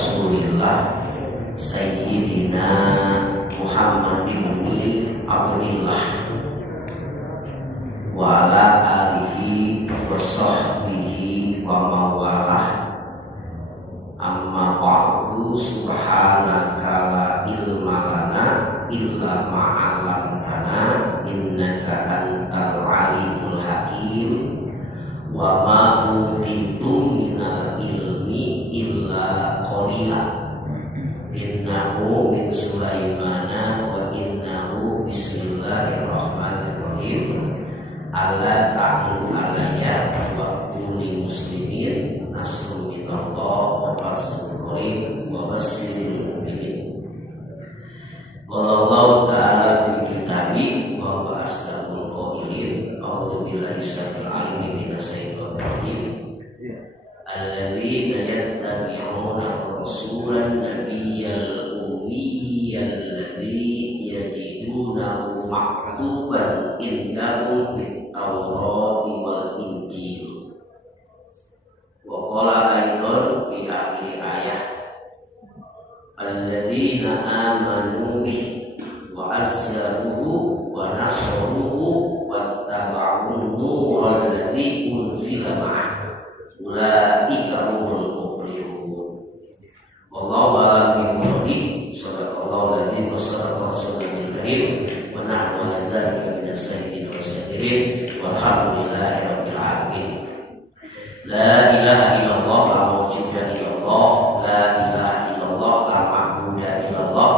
Rasulillah Sayyidina Muhammad bin Abdillah wa ala alihi wa sahbihi wa mawalah. Amma ba'du, subhanaka la ilma lana illa ma'alamtana innaka antal alimul hakim wa ma utitum minal ilmi illa qalila innahu min Sulaimana wa innahu bismillahirrahmanirrahim alla ta'lu alayya wa kuni muslimin nasrun minallah wa fathun qarib wa basyiril mu'minin. Wallahu ta'ala bi kitabi wa huwa asdaqul qailin. A'udzubillahi samil alim minas syaitonir rajim. Alladzina yattabi'una rasulan nabiyyal ummiyyal ladzi yajidunahu maktuban indahum fit Taurati wal Injil. Wa qala aidan fi akhir ayat alladzina amanu bihi wa azzaruhu wa nasruhu wattaba'un nural ladzi unzila ma'ahu ulaika humul muflihun. Wallahu a'lam bishawab. Shadaqallahu lazim wa shadaqa rasulul karim wa nahnu ala zalika minas sayyidin wasyadirin walhamdulillahi rabbil alamin. La ilaha illallah la mawjuda illallah, la ilaha illallah la ma'buda illallah,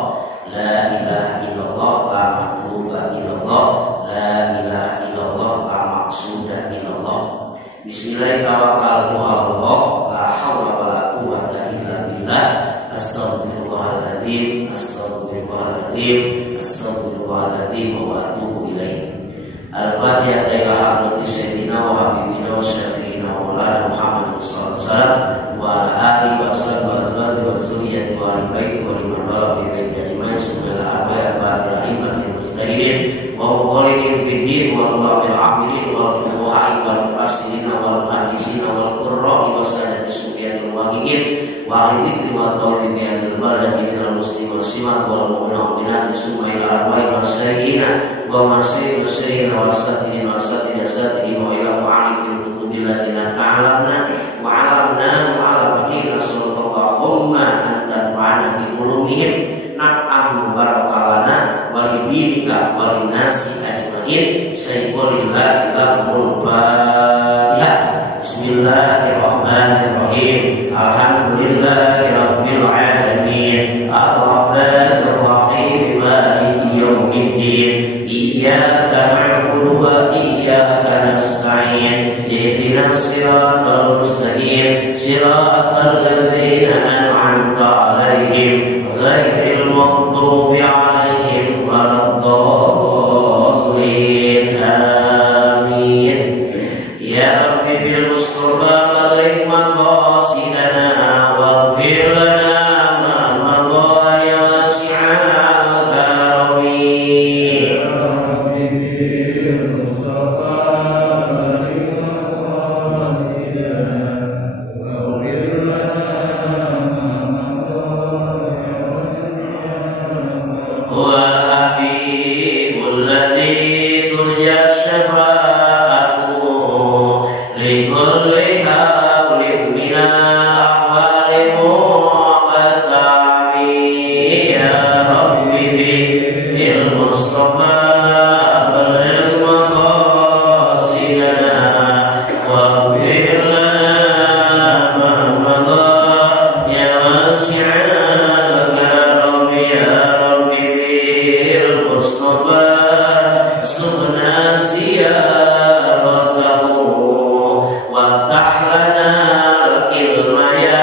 la ilaha illallah la makhluqa illallah, la ilaha illallah la maqsuda illallah. Bismillahirrahmanirrahim. Allah la hawla wa la quwwata illa billah. Astaghfirullahaladzim, astaghfirullahaladzim, astaghfirullahaladzim wa atubu ilaih. Al-Fatihah ila hadrati sayyidina wa habibina wa syafi'ina wa maulana Muhammad sallallahu alaihi wasallam wa ala alihi wa sahbihi wa azwajihi wa dzurriyyatihi wa ahli baiti wa liman wala bi baiti ajmain subhanal abai al-fatihah aimatil mujtahidin wa muqallidin fid din wal ulama'il amilin wal fuqaha'i wal mufassirin wal muhaddisin wal qurra'i was sadati sufiyatil waqi'in wa ahli dzikri wa tawhid bi hadzal baladi minal muslimin muslimat wal mu'minat summa ila arwa'i masyayina wa masyayina wa asatirin wa asatirin wa ila mu'allimin kutubil ladina ta'alamna wa 'alamna wa 'ala baqina sallallahu anta wa'ana bi ulumihim naf'am barakalana wa lidinika wa linnasi ajmain. Sayyidulillah ilahul Fatihah. Bismillahirrahmanirrahim. Alhamdulillahi rabbil alamin. Ar-Rahmanir Rahim. Maliki yaumiddin. Iyyaka na'budu wa iyyaka nasta'in. Ihdinas siratal mustaqim. Siratal ladzina an'amta 'alaihim ghairil maghdubi 'alaihim waladdallin. Amin. Ya Rabbi bil Mustafa balik maqasidana wa ghfir lana ma madha ya wasi'al karami. Ya Rabbi bil Mustafa balik maqasidana wa ghfir lana ma madha ya wasi'al karami. Wa habibul ladzi turja syafa'atuhu likulli hawlin minal ahwali muqatami. Ya Rabbi bil Mustafa baligh maqasidana wa ghfir lana ma madha ya wasi'al karami. Ya Rabbi bil Mustafa sughna ziyaratahu wa tahlana al-ilma ya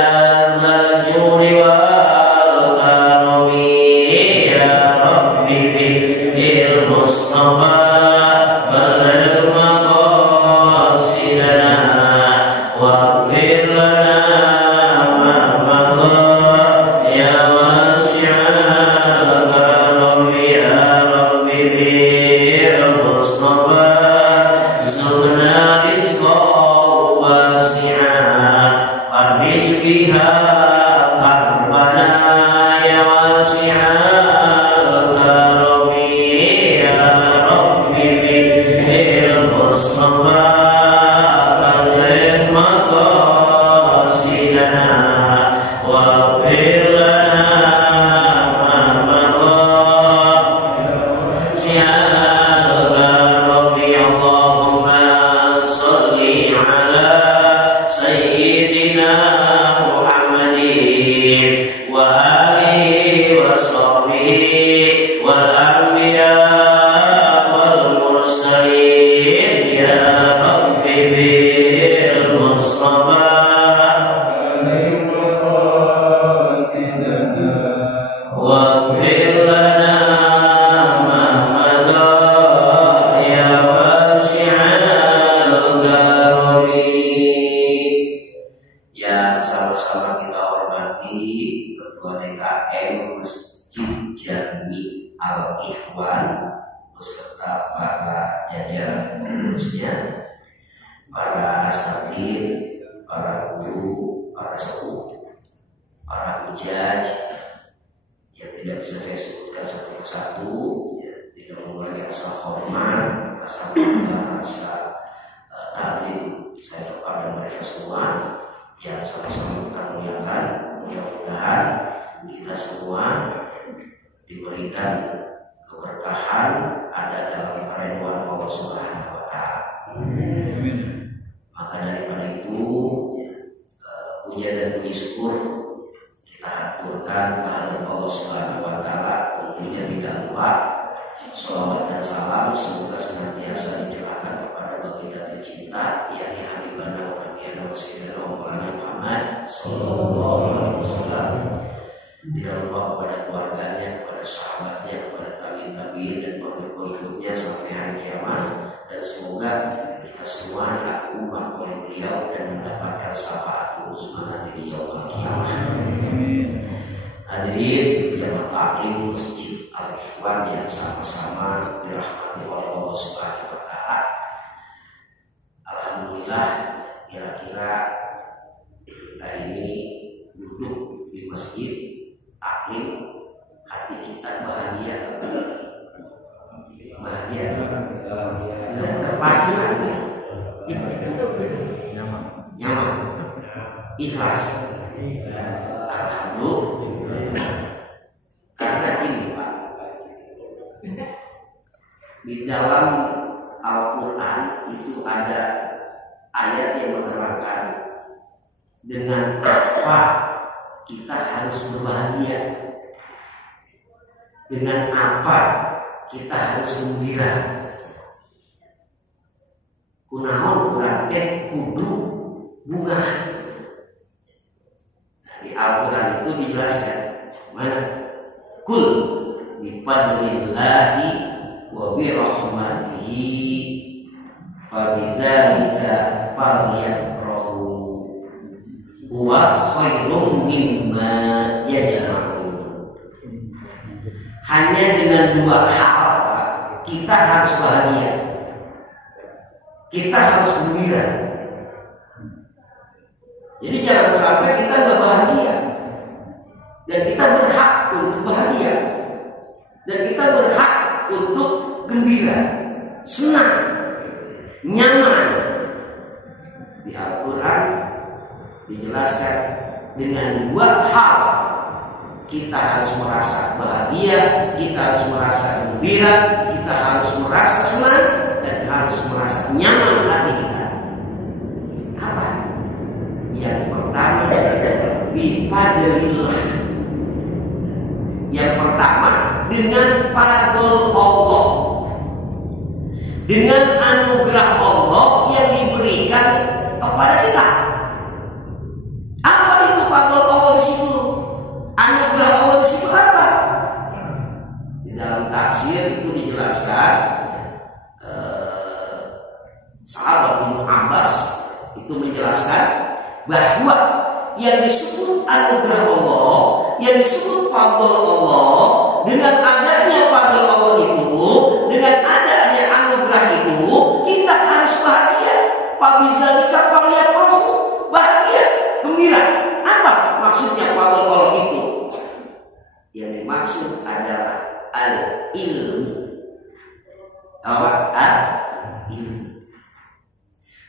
dzal judi wal karami. Ya Rabbi bil Mustafa baligh maqasidana wa ghfir lana ma madha ya wasi'al karami. Ya Rabbi bil Mustafa zurna rizqa wasi'a farij biha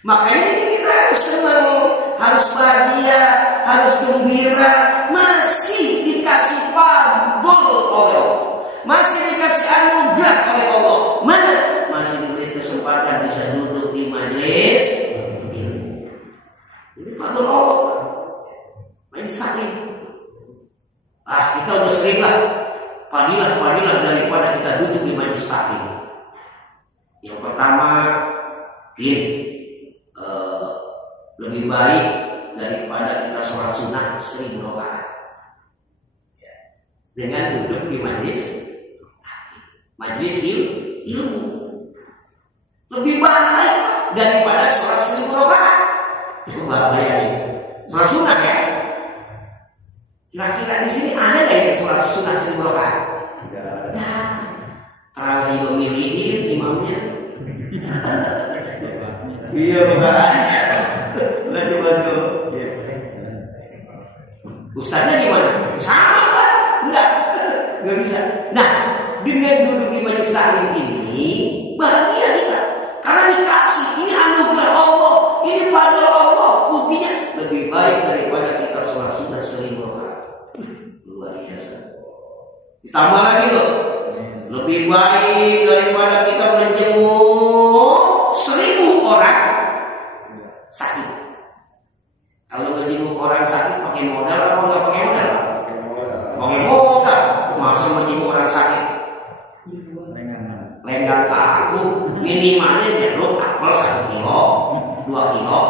Makanya kita harus senang, harus bahagia, harus gembira. Masih Kita udah sering lah padilah daripada kita duduk di majelis taklim. Yang pertama, lebih baik daripada kita sholat sunnah 1000 rakaat dengan duduk di majelis ilmu. Lebih baik daripada sholat 1000 rakaat. Coba bayangin, sholat sunnah ya. Kira-kira di sini ada nggak yang sholat sunnah 1000 rakaat? Nah, tarawih juga milihin imamnya. Iya makanya. Ustaznya gimana? Sama lah, nggak bisa. Nah, dengan duduk di majelis taklim ini bahagia kita, karena dikasih ini anugerah Allah, ini pada Allah. Buktinya lebih baik daripada kita sholat sunnah 1000 rakaat. Luar biasa. Ditambah lagi loh, lebih baik daripada kita menjenguk 1000 orang sakit. Kalau menjenguk orang sakit pakai modal apa nggak pakai modal? Pakai modal. Masa menjenguk orang sakit? Lenggang kaku. Minimalnya jeruk apel 1 kilo, 2 kilo.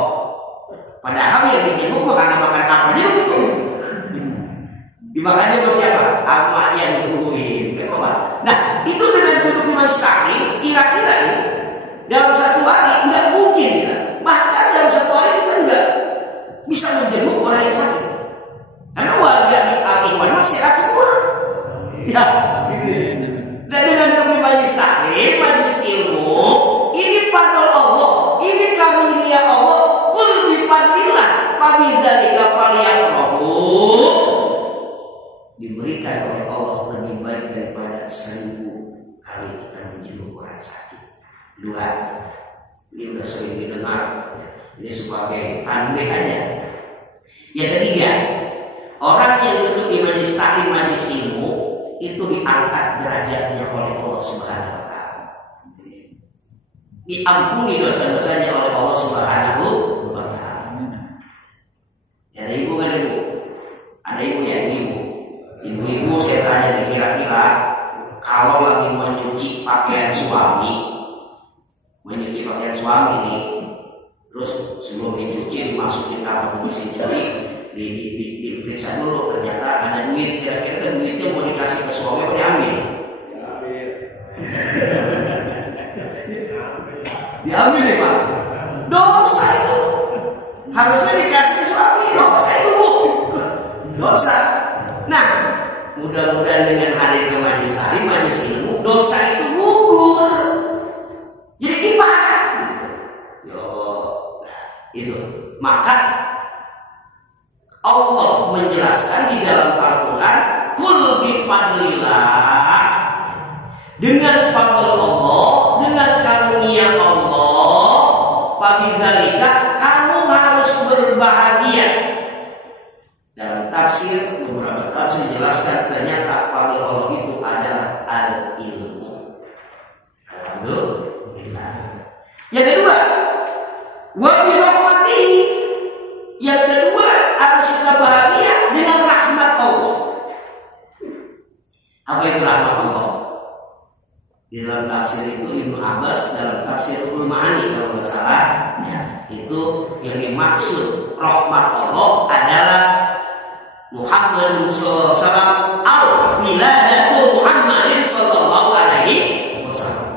Padahal yang dijenguk makan apa jeruk itu? Dimakannya sama siapa? Apa yang nungguin? Nah, itu dengan duduk di majelis taklim, kira-kira nih dalam satu hari nggak mungkin kita. Bahkan dalam satu hari kita nggak bisa menjenguk orang yang sakit, karena warga di Al-Ikhwan masih sehat semua. Ya, gitu. Dan dengan duduk di majelis taklim, majelis ilmu, ini fadl Allah, ini karunia Allah. Qul bi fadlillah fa bidzalika falyafrahu. Diberikan oleh Allah lebih baik daripada 1000 kali kita menjenguk orang sakit. 2. Ini udah sering didengar. Ini sebagai aneh aja. Yang ketiga, orang yang duduk di majelis taklim, majelis ilmu, itu diangkat derajatnya oleh Allah Subhanahu wa taala. Diampuni dosa-dosanya oleh Allah Subhanahu wa taala. Ada ibu kan ibu? Ada ibu ya, ibu. Ibu-ibu saya tanya nih, kira-kira kalau lagi mencuci pakaian suami nih, terus sebelum dicuci dimasukin kamar mesin cuci, diperiksa dulu, ternyata ada duit, kira-kira duitnya mau dikasih ke suami atau diambil? Diambil deh Pak. Dosa itu. Harusnya dikasih ke suami. Dosa itu Bu. Dosa. Nah, mudah-mudahan dengan hadir ke majelis taklim, majelis ilmu, dosa itu gugur. Jadi gimana? Itu. Maka Allah menjelaskan di dalam Al-Quran, Qul bi fadlillah, dengan fadl Allah, dengan karunia Allah, fabidzalika kamu harus berbahagia. Dalam tafsir, beberapa tafsir jelaskan ternyata fadl Allah itu adalah al-ilmu. Alhamdulillah. Yang kedua, wa bi rahmatihi. Yang kedua, harus kita bahagia dengan rahmat Allah. Apa itu rahmat Allah? Di dalam tafsir itu Ibnu Abbas dalam tafsir Al-Ma'ani kalau nggak salah, ya, itu yang dimaksud rahmat Allah adalah Muhammadun sallallahu alaihi wasallam, al-wiladatu Muhammadin sallallahu alaihi wasallam.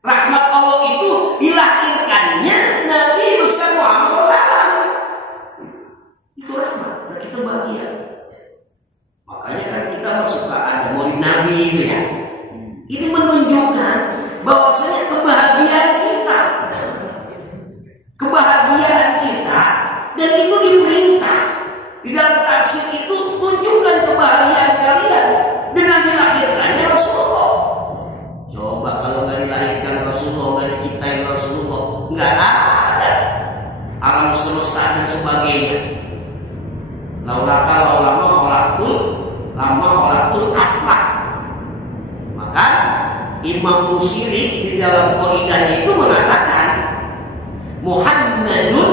Rahmat Allah itu dilahirkannya Nabi besar Muhammad SAW. Itu rahmat, dan kita bahagia. Makanya kan kita suka ada maulid Nabi itu ya. Ini menunjukkan bahwasanya kebahagiaan kita, dan itu diperintah. Di dalam tafsir itu tunjukkan kebahagiaan kalian dengan dilahirkannya Rasulullah. Coba kalau nggak dilahirkan Rasulullah, nggak diciptain Rasulullah, nggak ada alam semesta dan sebagainya. Laulaka laulama kholatul akhlak. Maka Imam Busiri di dalam qaidahnya itu mengatakan Muhammadun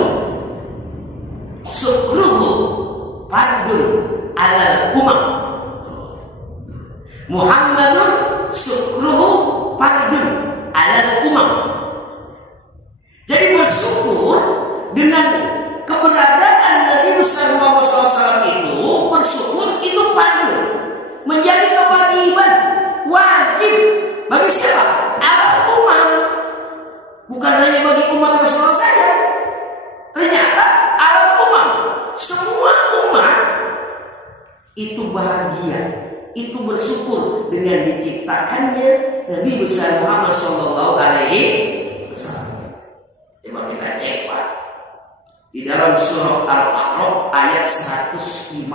sukruhu fardun alal umam. Muhammadun syukruhu fardun alal umam. Jadi bersyukur dengan keberadaan Nabi besar Muhammad SAW itu, bersyukur itu fardu, menjadi kewajiban, wajib bagi siapa? Alal umam. Bukan hanya bagi umat Rasulullah saja. Ternyata alal umam, semua umat itu bahagia, itu bersyukur dengan diciptakannya Nabi besar Muhammad Sallallahu Alaihi Wasallam. Coba kita cek Pak, di dalam surah Al-A'raf ayat 157.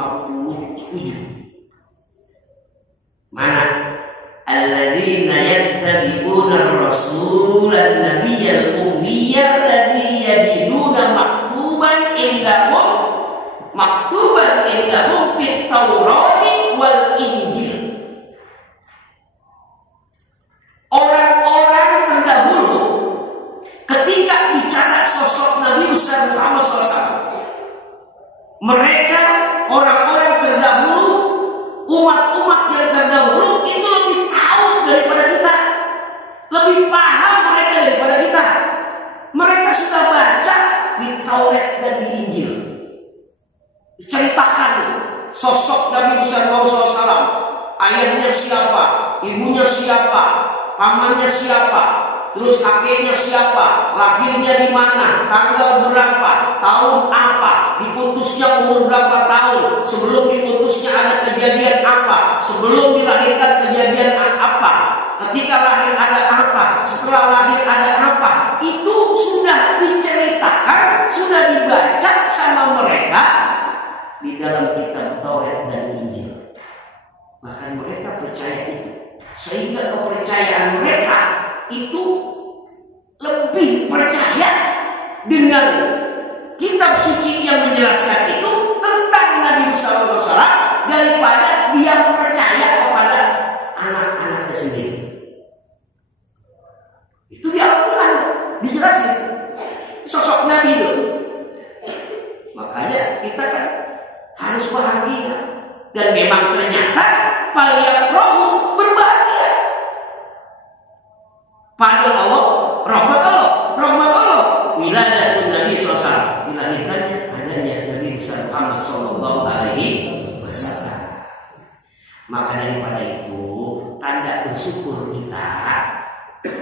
Mana? Alladzina yattabi'una ar-rasulan nabiyyal ummiyya alladzi yajiduna maktuban indahum fit Taurati wal Injil. Orang-orang terdahulu ketika bicara sosok Nabi besar Muhammad SAW, mereka orang-orang terdahulu, umat-umat yang terdahulu itu lebih tahu daripada kita, lebih paham mereka daripada kita. Mereka sudah baca di Taurat dan di Injil, diceritakan sosok Nabi besar Muhammad SAW, ayahnya siapa, ibunya siapa, pamannya siapa, terus kakeknya siapa, lahirnya di mana, tanggal berapa, tahun apa, diutusnya umur berapa tahun, sebelum diutusnya ada kejadian apa, sebelum dilahirkan kejadian apa, ketika lahir ada apa, setelah lahir ada apa. Itu sudah diceritakan, sudah dibaca sama mereka di dalam kitab Taurat dan Injil. Bahkan mereka percaya itu, sehingga kepercayaan mereka itu lebih percaya dengan kitab suci yang menjelaskan itu tentang Nabi Sallallahu Alaihi Wasallam daripada dia percaya kepada anak-anaknya sendiri. Itu di Al-Quran dijelasin sosok Nabi itu. Makanya kita kan harus bahagia, dan memang ternyata falyafrahu, berbahagia pada Allah, rahmat Allah, wiladatun Nabi SAW, dilahirkannya adanya Nabi besar Muhammad Sallallahu Alaihi Wasallam. Maka daripada itu tanda bersyukur kita,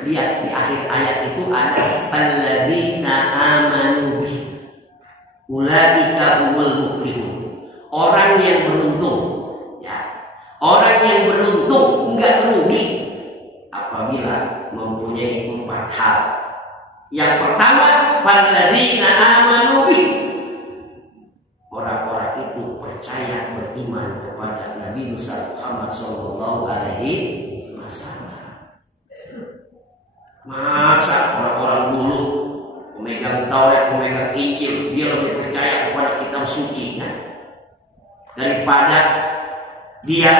lihat di akhir ayat itu ada alladzina amanu bi ulaika humul muflihun. Orang yang beruntung, ya, orang yang beruntung enggak rugi apabila mempunyai 4 hal. Yang pertama, alladzina amanu bi, orang-orang itu percaya, beriman kepada Nabi besar Muhammad Sallallahu Alaihi Wasallam. Masa orang-orang dulu pemegang Taurat, pemegang Injil, dia lebih percaya kepada kitab sucinya daripada dia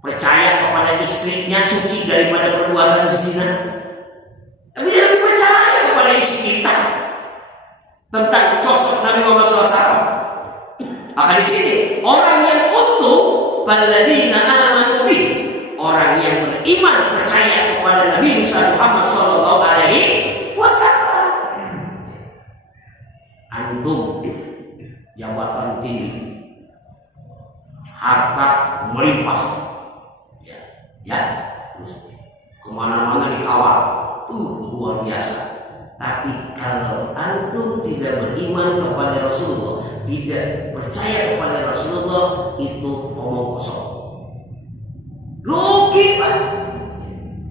percaya kepada istrinya suci daripada perbuatan zina. Tapi dia lebih percaya kepada isi kita tentang sosok Nabi Muhammad SAW. Maka di sini orang yang utuh, alladzina amanu bi, orang yang beriman percaya kepada Nabi Muhammad Sallallahu Alaihi Wasallam. Antum jabatan tinggi, harta melimpah, ya, terus kemana-mana dikawal, luar biasa. Tapi kalau antum tidak beriman kepada Rasulullah, tidak percaya kepada Rasulullah, itu omong kosong, rugi Pak.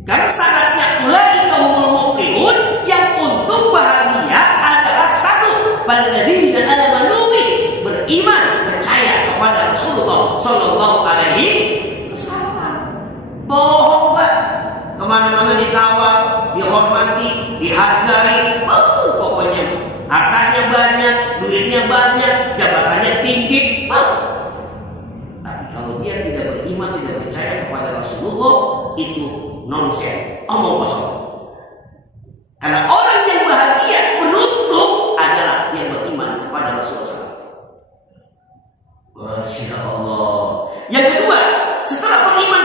Karena syaratnya ulaika humul muflihun, yang untung bahagia adalah satu, alladzina amanu bi, beriman percaya kepada Rasulullah Sallallahu Alaihi Wasallam. Bohong Pak, kemana-mana dikawal, dihormati, dihargai, pokoknya hartanya banyak, duitnya banyak, jabatannya tinggi. Tapi kalau dia tidak beriman, tidak percaya kepada Rasulullah, itu nonsen, omong kosong. Karena orang yang bahagia, beruntung adalah yang beriman kepada Rasulullah. Masya Allah. Yang kedua, setelah beriman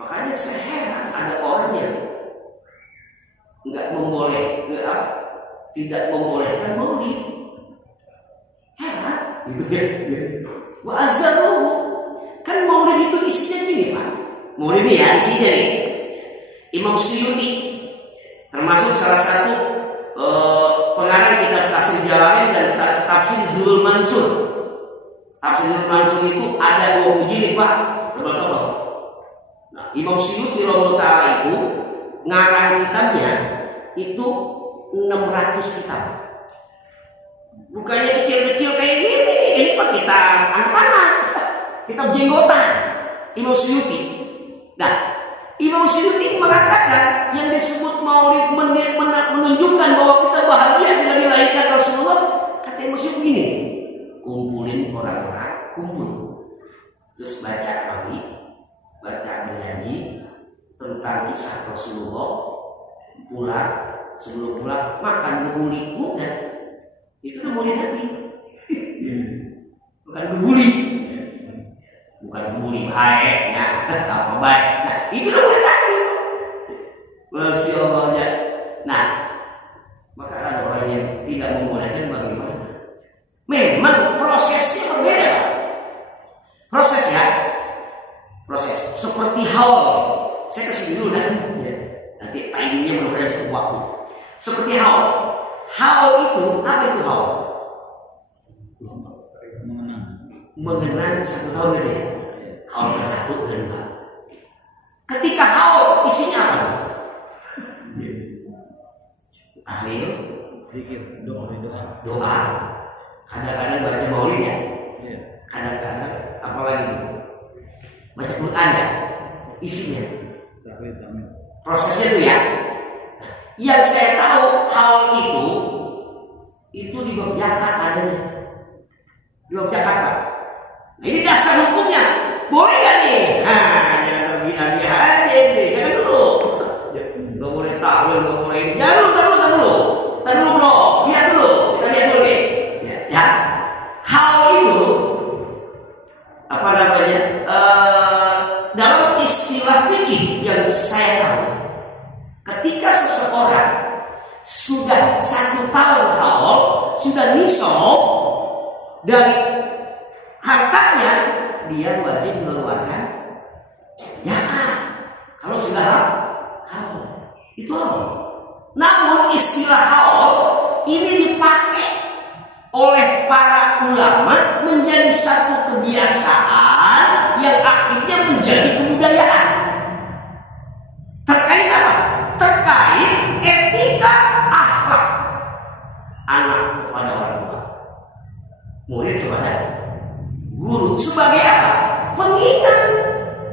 Makanya saya heran ada orang yang tidak membolehkan maulid. Heran, gitu ya. Wa azzaruhu. Kan maulid itu isinya gini Pak. Maulid ini ya isinya nih. Imam Suyuti termasuk salah satu pengarang kitab Tafsir Jalalain dan Tafsir Durrul Mansur. Tafsir Durrul Mansur itu ada 20 jilid Pak, tebal-tebal. Nah, Imam Suyuti rahimahullah itu ngarang kitabnya itu 600 kitab. Bukannya kecil-kecil kayak gini, ini Pak kitab anak-anak, kitab jenggotan Imam Suyuti. Nah, Imam Suyuti mengatakan yang disebut maulid menunjukkan bahwa kita bahagia dengan dilahirkan Rasulullah. Kata Imam Suyuti begini, kumpulin orang-orang, kumpul, terus baca pagi, baca mengaji tentang kisah Rasulullah, pulang, sebelum pulang makan gebuli udah, itu udah maulid Nabi. Bukan gebuli, bukan gebuli baik, ya apa baik. Nah, itu udah maulid Nabi. Masya Allah ya. Nah, maka ada orang yang tidak membolehkan bagaimana? Memang prosesnya berbeda. Prosesnya, proses seperti haul. Saya kasih dulu dah. Ya. Nanti timingnya mudah-mudahan cukup waktu. Seperti haul. Haul itu apa itu haul? Mengenang 1 tahun aja. Haul ke-1 ke-2. Ketika haul isinya apa? Tahlil, doa. Kadang-kadang baca maulid ya. Kadang-kadang apa lagi? Baca Quran ya. Isinya. Prosesnya itu ya. Yang saya tahu hal itu di bab zakat adanya. Di bab zakat Pak. Nah, ini dasar hukumnya. Boleh gak nih? Jangan lebih aja deh. Jangan dulu. Gak boleh tahu, gak boleh ini. Jangan dulu. Tadi dulu bro. Lihat dulu. Kita lihat dulu nih. Ya. Hal itu apa namanya? Dalam istilah fikih yang saya tahu, ketika seseorang sudah 1 tahun haul, sudah nisab dari hartanya, dia wajib mengeluarkan zakat. Kalau sudah haul, itu haul. Namun istilah haul ini dipakai oleh para ulama menjadi satu kebiasaan yang akhirnya menjadi kebudayaan. Terkait apa? Terkait etika akhlak anak kepada orang tua, murid kepada guru, sebagai apa? Pengingat,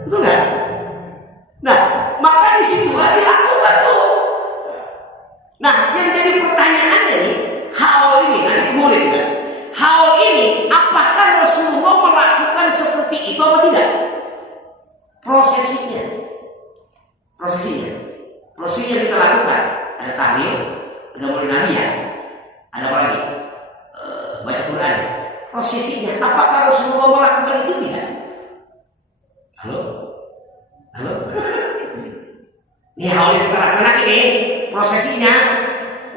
betul nggak? Nah, maka disitulah dilakukan tuh. Nah, yang jadi pertanyaannya nih, hal ini nanti murid kan? Hal ini apakah Rasulullah melakukan seperti itu atau tidak? Prosesnya kita lakukan. Ada tahlil, ada maulid Nabi ya, ada apa lagi? Baca Quran. Prosesnya apakah Rasulullah melakukan itu tidak? Halo? Ini hal yang kita laksanakan ini prosesnya.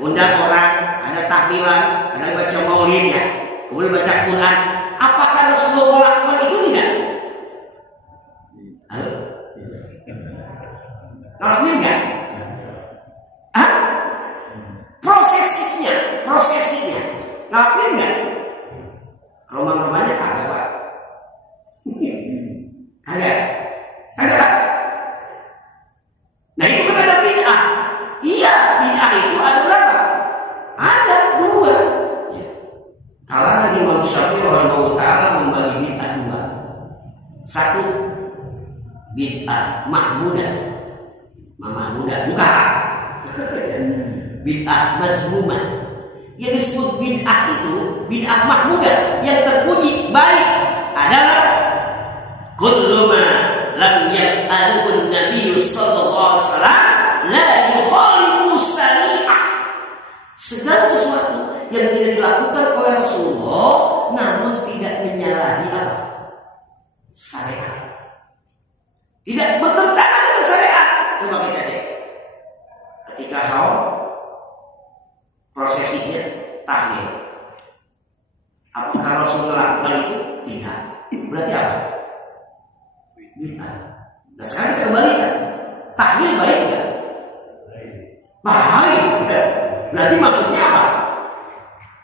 Undang orang, ada tahlilan, ada baca maulidnya, kemudian baca Quran. Apakah Rasulullah melakukan itu tidak? Halo? Ngelakuin enggak? Hah? Prosesnya. Ngelakuin enggak? Roman-romannya kagak Pak. Kagak. Nah itu kan ada bid'ah. Iya, bid'ah itu ada berapa? Ada 2. Ya. Kalangan Imam Syafi'i rahimahullah ta'ala membagi bid'ah 2. 1 bid'ah mahmudah. Bukan. Bid'ah mazmumah. Yang disebut bid'ah itu, bid'ah mahmudah yang terpuji baik adalah kullu ma lam yaf'alhu an-nabiy sallallahu alaihi wasallam la yukhalifu syari'ah. Segala sesuatu yang tidak dilakukan oleh Rasulullah namun tidak menyalahi apa? Syariat. Tidak bertentangan bid'ah. Nah sekarang kita kembalikan, tahlil baik ya? Baik. Berarti maksudnya apa?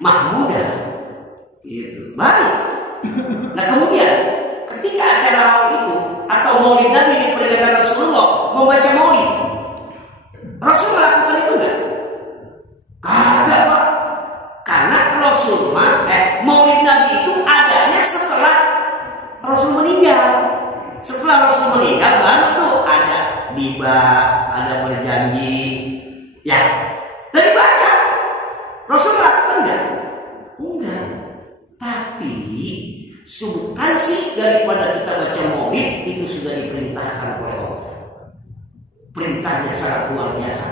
Mahmudah. Gitu. Baik. Nah kemudian ketika acara maulid itu atau maulid Nabi diperintahkan Rasulullah membaca maulid, Rasul melakukan itu enggak? Kagak Pak. Karena Rasulullah maulid Nabi itu adanya setelah Rasul meninggal. Setelah Rasul meninggal baru itu ada diba, ada berjanji, ya. Dari baca Rasul melakukan enggak? Enggak. Tapi substansi daripada kita baca maulid itu sudah diperintahkan oleh Allah. Perintahnya sangat luar biasa.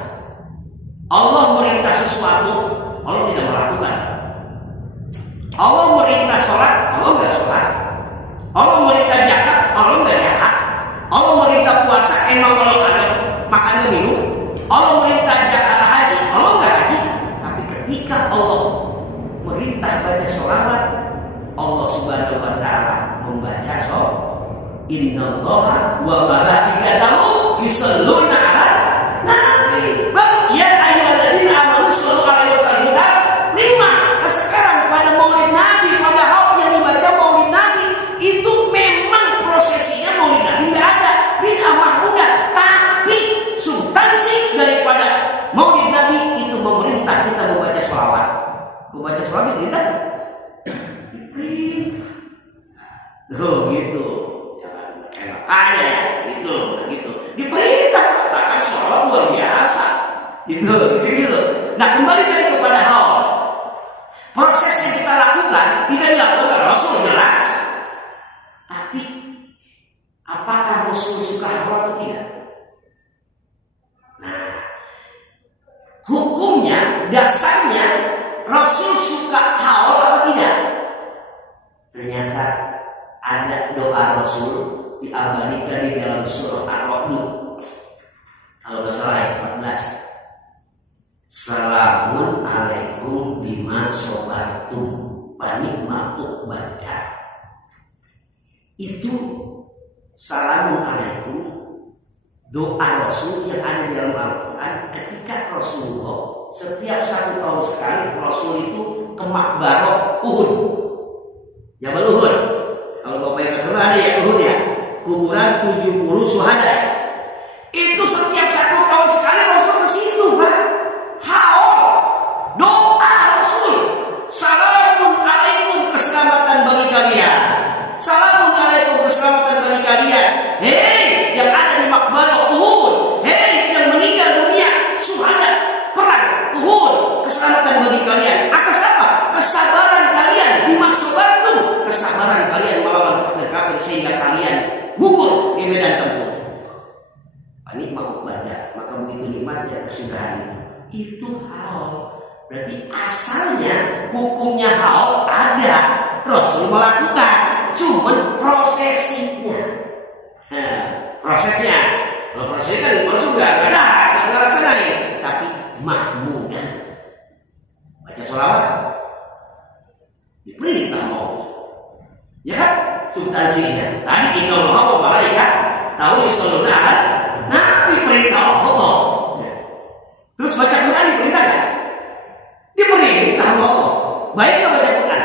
Allah merintah sesuatu, Allah tidak melakukan. Allah merintah sholat, Allah enggak sholat. Allah merintah zakat, Allah enggak zakat. Allah merintah puasa, emang kalau kagak makan dan minum. Allah merintah haji, Allah enggak haji. Tapi ketika Allah merintah baca sholawat, Allah Subhanahu wa taala membaca sholawat. Innallaha wa malaikatahu yusholluna 'alan nabi. Ya ayyuhalladzina amanu shollu 'alaihi wasallimu taslima. Nah sekarang pada maulid Nabi, pada hal yang dibaca maulid Nabi itu memang prosesinya maulid Nabi enggak ada bid'ah mahmudah, tapi substansi daripada maulid Nabi itu memerintah kita membaca sholawat. Membaca sholawat diperintah enggak? Diperintah. Oh gitu. Makanya ya, gitu. Diperintah, bahkan sholawat luar biasa. Gitu. Nah kembali dari kepada hal proses yang kita lakukan tidak dilakukan Rasul jelas. Tapi apakah Rasul suka hawa atau tidak? Nah, hukumnya, dasarnya Rasul suka hawa atau tidak? Ternyata ada doa Rasul diabadikan di dalam surah Ar-Ra'd. Kalau nggak salah ayat 14. Salamun alaikum bima sobartum panikma uqbadah. Itu salamun alaikum, doa Rasul yang ada di dalam Al-Quran ketika Rasulullah setiap 1 tahun sekali Rasul itu ke Makbarah Uhud. Jabal Uhud. Kalau Bapak yang salah ada ya Uhud ya. Kuburan 70 syuhada. Itu setiap 1 tahun sekali Rasul ke situ, Pak. Doa Rasul, salamun alaikum, keselamatan bagi kalian. Salamun alaikum, keselamatan bagi kalian. Hei yang ada di Makbarah Uhud, hei yang meninggal dunia syuhada perang Uhud, keselamatan bagi kalian. Atas apa? Kesabaran kalian bima sabartum, kesabaran kalian melawan kafir sehingga kalian gugur di medan tempur. Panikma uqbadah, maka begitu nikmatnya kesudahan itu hal. Berarti asalnya hukumnya hal ada, Rasul melakukan, cuman prosesinya. Prosesnya, kalau prosesnya kan Rasul nggak ngelaksanain, tapi mahmudah. Baca sholawat, diperintah mau, ya kan? Substansinya tadi innallaha wa malaikatahu yusholluna 'alan nabi, perintah Allah. Terus baca Quran diperintah nggak? Diperintah Allah. Baik nggak baca Quran?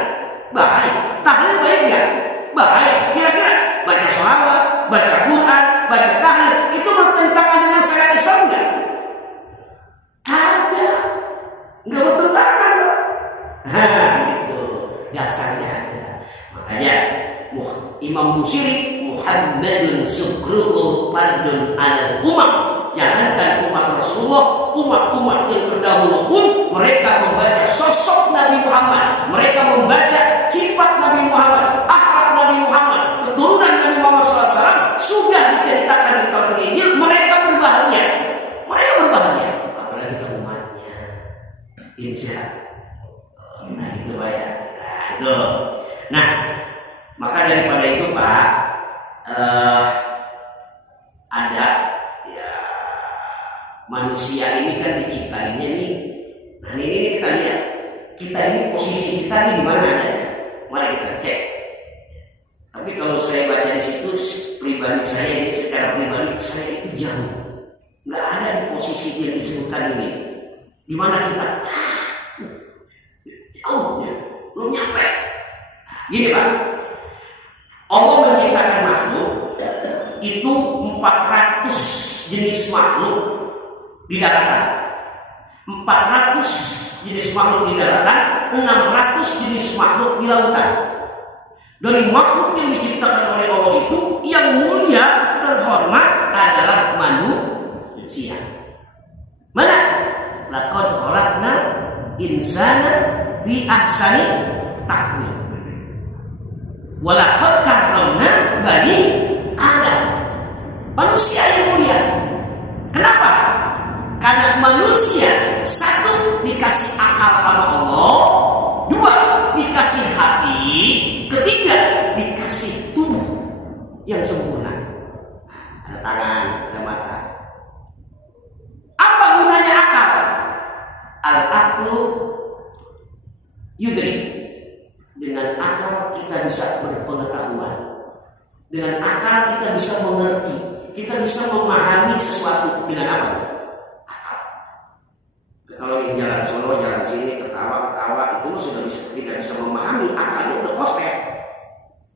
Baik. Tahlil baik nggak? Baik. Kira-kira baca sholawat, baca Quran, baca tahlil itu bertentangan dengan syariat Islam nggak? Ada. Nggak bertentangan, Pak. Gitu. Dasarnya ada. Makanya Imam Busiri Muhammadun syukruhu fardun 'alal umam. Jangankan umat Rasulullah, umat-umat yang terdahulu pun mereka membaca sosok Nabi Muhammad, mereka membaca sifat Nabi Muhammad, akhlak Nabi Muhammad, keturunan Nabi Muhammad SAW sudah diceritakan di Taurat Injil. Mereka berbahagia, apalagi kita umatnya. Insya Allah. Nah itu Pak ya. Nah itu. Nah maka daripada itu Pak, ada manusia ini kan diciptainnya nih. Nah ini kita lihat, kita ini posisi kita ini di mana adanya. Mari kita cek. Tapi kalau saya baca di situ pribadi saya ini, secara pribadi saya itu jauh, nggak ada di posisi yang disebutkan ini, di mana kita jauh ya, belum nyampe. Gini Pak, Allah menciptakan makhluk itu 400 jenis makhluk di daratan, 400 jenis makhluk di daratan, 600 jenis makhluk di lautan. Dari makhluk yang diciptakan oleh Allah itu yang mulia terhormat adalah manusia. Mana? Laqad khalaqna insana fi ahsani taqwim. Wa laqad karramna bani Adam. Manusia yang mulia. Kenapa? Karena manusia satu dikasih akal sama Allah, dua dikasih hati, ketiga dikasih tubuh yang sempurna. Ada tangan, ada mata. Apa gunanya akal? Al-aqlu yudrik. Dengan akal kita bisa berpengetahuan. Dengan akal kita bisa mengerti. Kita bisa memahami sesuatu. Dengan apa? Akal. Kalau yang jalan sono, jalan sini, ketawa, itu sudah tidak bisa memahami. Akalnya udah koslet.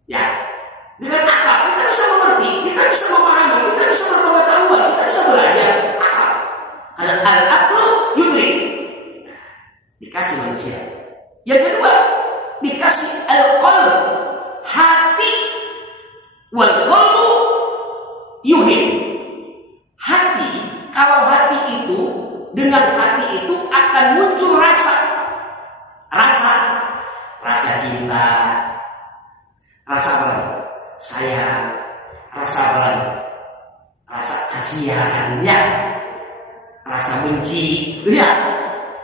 Ya. Dengan akal kita bisa mengerti, kita bisa memahami, kita bisa berpengetahuan, kita bisa belajar. Akal. Karena al-aqlu yudrik. Dikasih manusia. Yang kedua, dikasih al-qalb, hati. Wal qalbu yuhib. Hati, kalau hati itu, dengan hati itu akan muncul rasa cinta, rasa apa lagi? Sayang, rasa apa lagi? Rasa kasihan, ya, rasa benci, ya,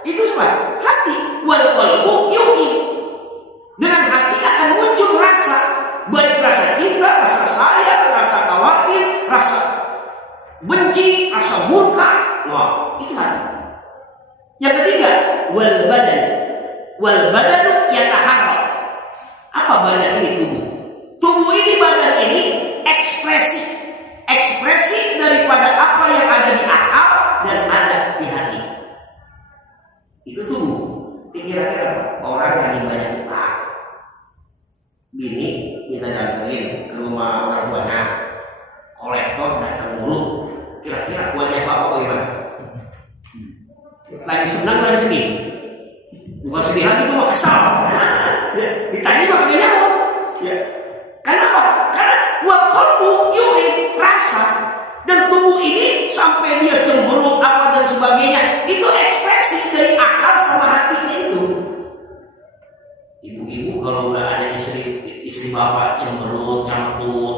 itu semua hati. Wal qalbu yuhib. Dengan hati akan muncul rasa, baik rasa cinta, rasa sayang, rasa khawatir, rasa benci, rasa murka. Wah, itu hati. Yang ketiga, wal badanu yataharrak. Apa badan ini? Tubuh ini, badan ini ekspresi daripada apa yang ada di akal dan ada di hati. Itu tubuh. Kira-kira orang lagi banyak utang, bini minta danterin ke rumah orang tuanya, kolektor datang mulu. Kira-kira wajah bapak bagaimana? Lagi senang, lagi sedih. Bukan sedih lagi, itu mau kesal. Ya, ditanya juga kayaknya mau. Ya. Kenapa? Karena wal qalbu yuhib, rasa, dan tubuh ini sampai dia cemberut apa dan sebagainya, itu ekspresi dari akal sama hatinya itu. Ibu-ibu kalau udah ada istri bapak cemberut, cangkut,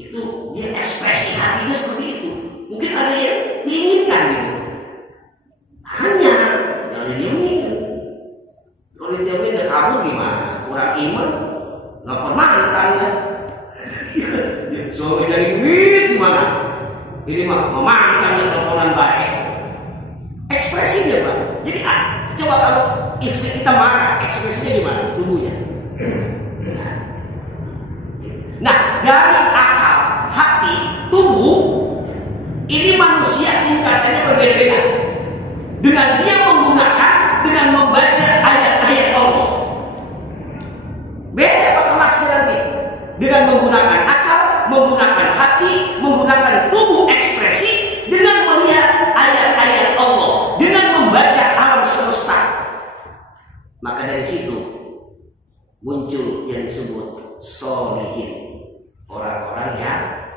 itu dia ekspresi hatinya seperti itu. Mungkin ada yang diinginkan gitu. Hanya jangan didiemin. Kalau didiemin udah kabur gimana? Kurang iman, nggak pernah tanya. Suami dari duit gimana? Ini mah memangkan yang teleponan baik. Ekspresinya Pak. Jadi coba kalau istri kita marah, ekspresinya gimana? Tubuhnya. Nah, dari akal, hati, tubuh, ini manusia tingkatannya berbeda-beda. Dengan dia menggunakan, dengan membaca ayat-ayat Allah. Beda Pak kelasnya nanti. Dengan menggunakan akal, menggunakan hati, menggunakan tubuh, ekspresi, dengan melihat ayat-ayat Allah, dengan membaca alam semesta. Maka dari situ muncul yang disebut sholihin, orang-orang yang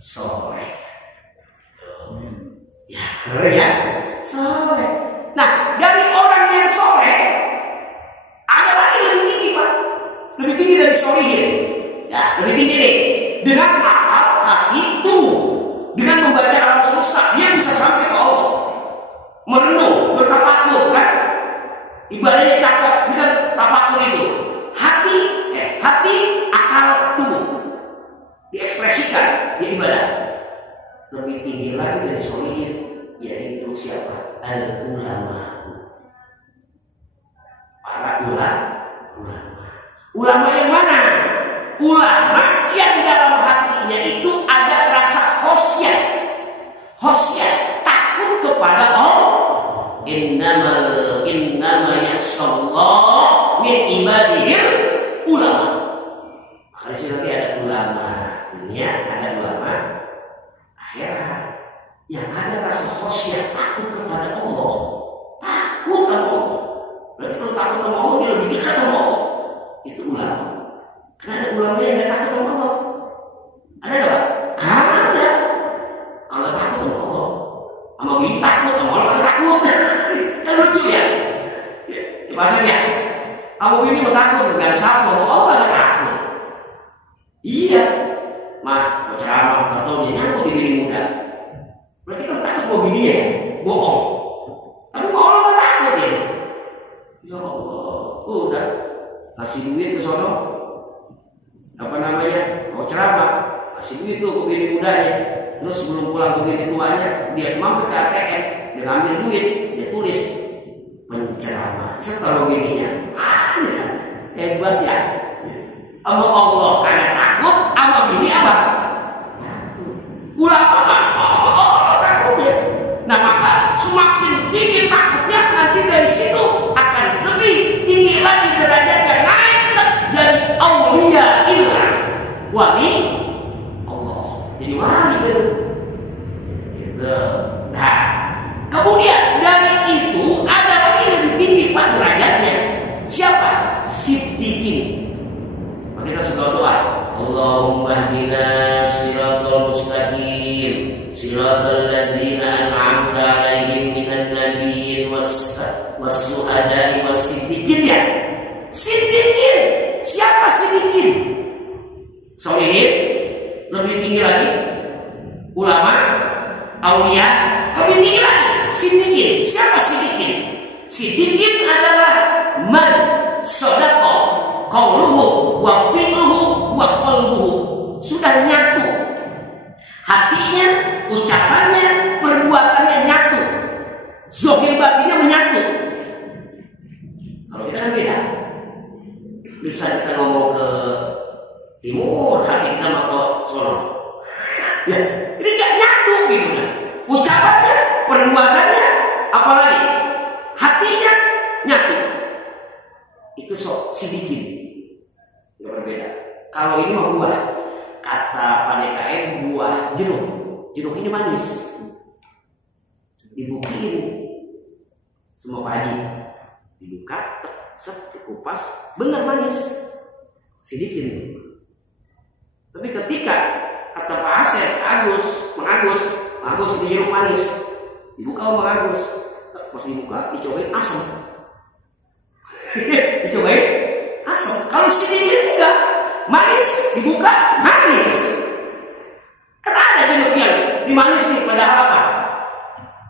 soleh. Ya, benar ya, soleh. Nah, dari orang yang soleh ada lagi lebih tinggi Pak, lebih tinggi dari sholihin. Ya, lebih tinggi nih. Dengan akal, hati, tubuh, dengan membaca alam semesta, dia bisa sampai ke Allah. Merenung, bertafakur, kan? Ibadahnya cakep dengan tafakur itu. Hati, akal, tubuh diekspresikan di ibadah. Lebih tinggi lagi dari sholihin, yaitu siapa? Al-ulama. Para ulama yang mana? Ulama yang dalam hatinya itu dunia ada ulama, akhirat. Yang ada rasa khasyah, takut kepada Allah, takut sama Allah. Berarti kalau takut sama Allah dia lebih dekat sama Allah. Itu ulama. Karena ada ulama yang tidak takut sama Allah. Ada nggak Pak? Ada. Kalau takut sama Allah, sama bini takut sama Allah takut. Kan lucu ya? Bahasanya, kamu bini mau takut dengan siapa? Allah nggak takut. Iya. Mah, mau ceramah atau dia nyangkut di bini muda. Berarti kalau takut mau bini ya, bohong. Tapi mau Allah nggak takut ya? Ya Allah, udah kasih duit ke sono. Apa namanya? Mau ceramah, kasih duit tuh ke bini mudanya. Terus sebelum pulang ke bini tuanya, dia mampir ke ATM, dia ngambil duit, dia tulis penceramah. Setelah bininya, hebat ya. Sama Allah karena takut, sama bini apa? Ulama Allah takutnya. Nah maka semakin tinggi takutnya, nanti dari situ akan lebih tinggi lagi derajatnya, naik jadi aulia illah, wali Allah. Jadi wali betul. Nah kemudian dari itu ada lagi lebih tinggi Pak derajatnya. Siapa? Siddiqin. Maka kita segala doa, Allahumma hdina siratal mustaqim, siratal ladzina an'amta 'alaihim minan nabiyyin was-syuhada'i was-siddiqin ya. Siddiqin. Siapa siddiqin? Sholihin. Lebih tinggi lagi ulama, aulia, lebih tinggi lagi siddiqin. Siapa siddiqin? Siddiqin adalah man shadaqa qauluhu wa fi'luhu wa qalbuhu. Sudah nyatu hatinya, ucapannya, perbuatannya nyatu, zahir batinnya menyatu. Kalau kita kan beda. Bisa kita ngomong ke timur, hati kita mau ke sono. Ya, ini gak nyatu gitu kan. Ucapannya, perbuatannya, apalagi hatinya nyatu. Itu sedikit. Gak berbeda. Kalau ini mah buah. Kata Pak DKM buah jeruk. Jeruk ini manis. Dibukain semua Pak Haji. Dibuka, set, dikupas, benar manis. Sedikit. Tapi ketika kata Pak Asep, Agus ini jeruk manis. Dibuka sama Agus. Pas dibuka, dicobain asam. Dicobain asam. Kalau sedikit enggak manis, dibuka manis. Karena ada jeruk yang dimanis nih padahal apa?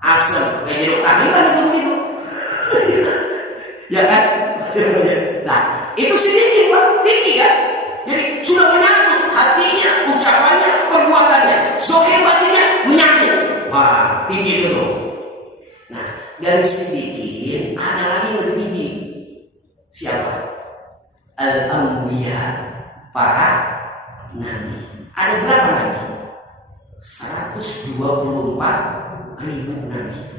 Asam. Kayak jeruk tahlilan itu. Ya kan? Nah, itu sedikit Pak, tinggi kan? Jadi sudah menyatu hatinya, ucapannya, perbuatannya, zahir batinnya menyatu. Wah, tinggi dulu. Nah, dari sedikit ada lagi yang lebih tinggi. Siapa? Al-Anbiya, para nabi. Ada berapa nabi? 124.000 nabi.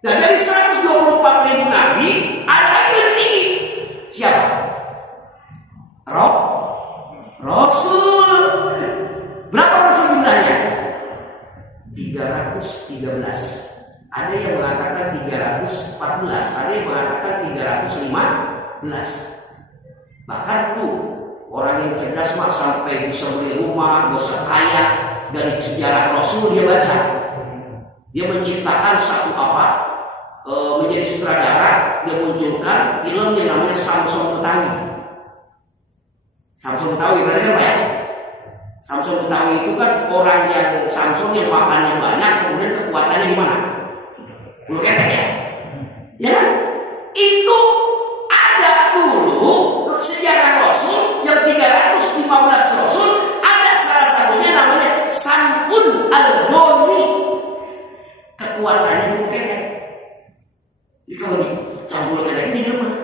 Dan dari 124.000 nabi ada lagi yang tinggi. Siapa? Rasul. Berapa rasul jumlahnya? 313. Ada yang mengatakan 314, ada yang mengatakan 315. Bahkan tuh orang yang cerdas mah sampai bisa beli rumah, bisa kaya. Dari sejarah Rasul dia baca, dia menciptakan satu menjadi sutradara, dia munculkan film yang namanya Samson Betawi. Samson Betawi berarti kan Pak ya? Samson Betawi itu kan orang yang Samson yang makannya banyak, kemudian kekuatannya gimana? Bulu ketek ya? Ya, itu ada dulu sejarah Rasul yang 315 Rasul, ada salah satunya namanya Sam'un al-Ghazi. Kekuatannya bulu ketek. Jadi kalau dicampur ketek ini dia mah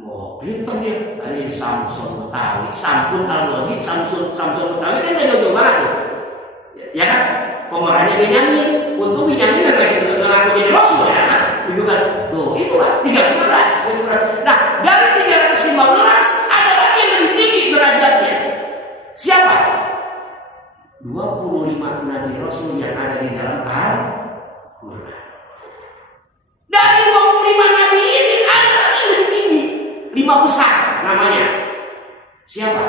mau pintar dia. Ini Samson Betawi, Sam'un al-Ghazi, Samson Betawi kan dari Jawa Barat tuh. Ya kan? Pemerannya Benyamin. Untuk Benyamin nggak ngaku jadi Rasul ya kan? Itu kan. Tuh, itu Pak, 311. Nah, dari 315 ada lagi yang lebih tinggi derajat. 25 Nabi Rasul yang ada di dalam Al-Quran. Dari 25 Nabi ini ada lagi lebih tinggi, 5 besar namanya. Siapa?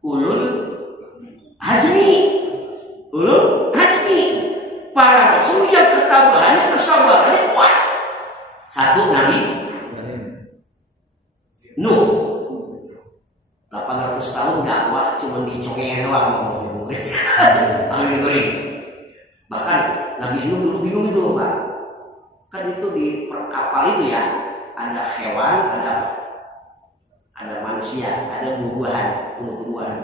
Ulul Azmi. Ulul Azmi, para Rasul yang ketabahannya, kesabarannya kuat. Satu Nabi Nuh, 800 tahun dakwah cuma dicongengin doang. Bahkan Nabi Nuh dulu bingung itu, Pak. Kan itu di kapal itu ya, ada hewan, ada manusia, ada buah-buahan, tumbuh-tumbuhan.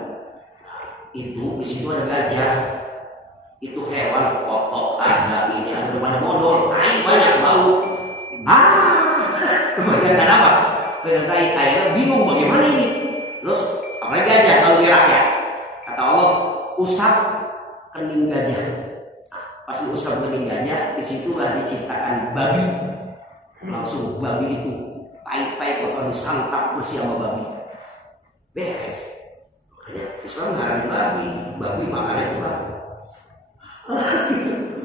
Itu di situ ada gajah. Itu hewan kotok, ada ini, ada banyak modal, tai banyak bau. Kebanyakan apa? Tai airnya bingung bagaimana ini. Terus apalagi gajah kalau di rakyat, kata Allah, usap kening gajah. Pas usap kening gajah, disitulah diciptakan babi. Langsung babi itu tai kotor disantap bersih sama babi. Beres. Makanya Islam ngarang babi makannya itu lah.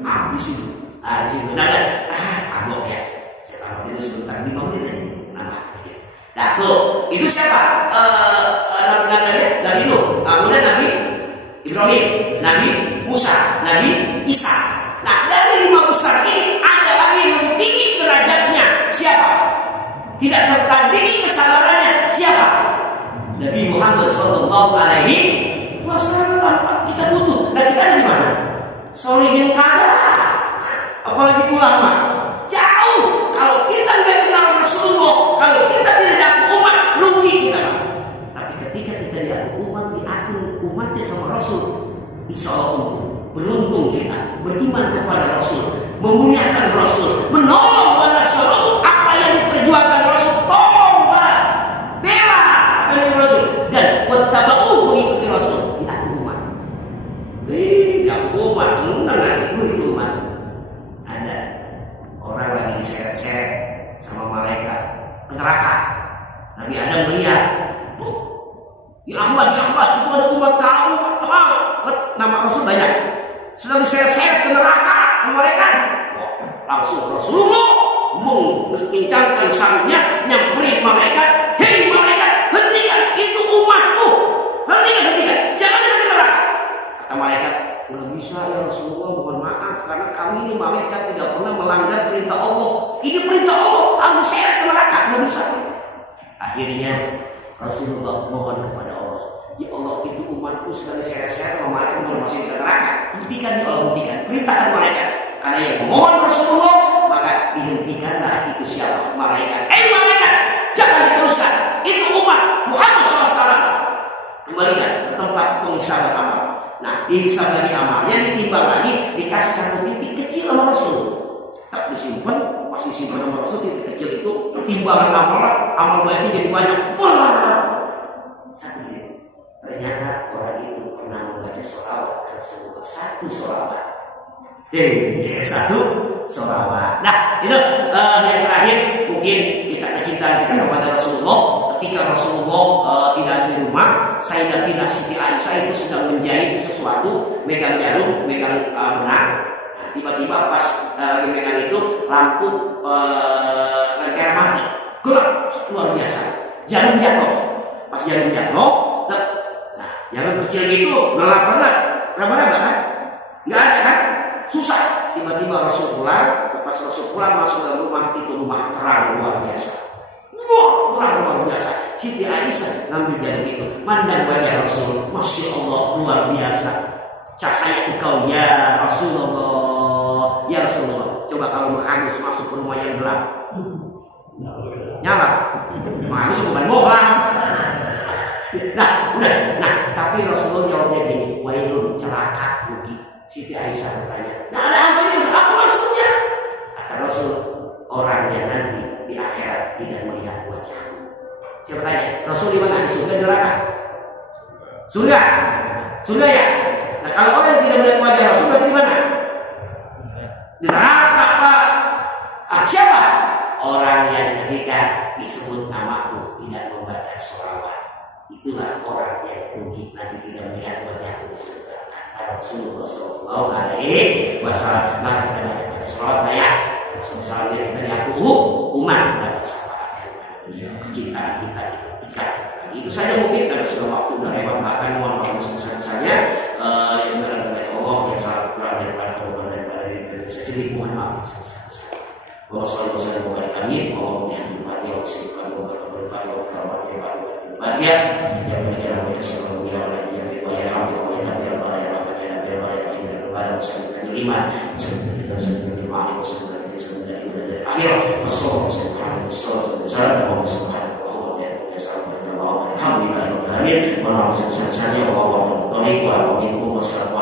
Habis itu. Di situ kagok ya. Saya taruh dulu sebentar 5 menit aja. Nah tuh, itu siapa? Nabi Nuh, kemudian Nabi Ibrahim, Nabi Musa, Nabi Isa. Nah dari 5 besar ini ada lagi yang lebih tinggi derajatnya. Siapa? Tidak tertandingi kesabarannya. Siapa? Nabi Muhammad Sallallahu Alaihi Wasallam. Kita butuh. Nah kita ada di mana? Solihin kagak. Apalagi ulama. Jauh. Kalau kita nggak kenal Rasulullah, kalau kita tidak diaku umat, rugi kita. Tapi ketika kita diaku umatnya sama Rasul, insya Allah beruntung kita beriman kepada Rasul, memuliakan Rasul, menolong pada seluruh apa yang diperjuangkan Rasul. Tolong Pak, bela apa yang Rasul dan bertabaku mengikuti Rasul. Diaku umat. Diaku umat senang hatiku itu umat. Ada orang lagi diseret-seret sama malaikat ke neraka. Nabi Adam melihat, ya Ahmad, itu ada umat kamu. Nama Rasul banyak. Sedang diseret-seret ke neraka sama malaikat. Langsung Rasulullah mengencangkan sarungnya, nyamperin malaikat. Hei malaikat, hentikan, itu umatku. Hentikan, jangan diseret ke neraka. Kata malaikat, nggak bisa ya Rasulullah, mohon maaf karena kami ini malaikat tidak pernah melanggar perintah Allah. Ini perintah Allah, harus diseret ke neraka, nggak bisa. Akhirnya Rasulullah mohon kepada Allah, ya Allah, itu umatku sedang diseret-seret sama malaikat mau masuk ke neraka. Hentikan ya Allah, hentikan. Perintahkan malaikat. Karena yang memohon Rasulullah, maka dihentikanlah itu siapa? Malaikat. Malaikat, jangan diteruskan. Itu umat Muhammad SAW. Kembalikan ke tempat penghisaban amal. Nah, dihisab lagi amalnya, ditimbang lagi, dikasih satu titik kecil sama Rasul. Tak disimpan, pas disimpan sama Rasul, titik kecil itu timbangan amal baiknya jadi banyak. Wah, satu titik. Ternyata orang itu pernah membaca sholawat Rasulullah, satu sholawat. Satu sholawat. Nah, itu yang terakhir mungkin kita kecintaan kita kepada Rasulullah. Ketika Rasulullah tidak di rumah, Sayyidatina Siti Aisyah itu sedang menjahit sesuatu, megang jarum, megang benang. Tiba-tiba pas lagi megang itu lampu lentera mati, gelap luar biasa. Jarum jatuh. Pas jarum jatuh, nah jarum kecil itu gelap banget, kan? Nggak ada kan? Susah. Tiba-tiba Rasul pulang. Pas Rasul pulang masuk dalam rumah itu, rumah terang luar biasa. Wah, terang luar biasa. Siti Aisyah ngambil jarum itu, mandang wajah Rasul, Masya Allah luar biasa. Cahaya engkau ya Rasulullah, ya Rasulullah. Coba kalau menghangis masuk ke rumah yang gelap, nyala, menghangis bukan bohong. Nah, tapi Rasulullah jawabnya gini, wailun, celaka, rugi. Siti Aisyah bertanya, nah ada apa ini? Apa maksudnya? Kata Rasul, orang yang nanti di akhirat tidak melihat wajahmu. Siapa tanya? Rasul di mana? Di surga, di neraka? Surga ya. Nah kalau orang yang tidak melihat wajah Rasul berarti di mana? Di neraka Pak. Siapa? Orang yang ketika disebut namaku tidak membaca sholawat. Itulah orang yang rugi, nanti tidak melihat wajahku di surga. Rasulullah Sallallahu Alaihi Wasallam. Maka kita baca salawat banyak. Salam yang kita diaku umat dan sahabat yang kecintaan kita. Itu saja mungkin karena sudah waktu udah lewat, bahkan mohon maaf sebesar-besarnya yang benar dari Allah, yang salah kurang daripada korban daripada diri saya sendiri, mohon maaf sebesar-besarnya. Wassalamualaikum warahmatullahi wabarakatuh. Yang menjadi mereka selalu yang dibayar kami oleh Nabi Allah yang lima akhir Alhamdulillah. Wassalamualaikum warahmatullahi wabarakatuh.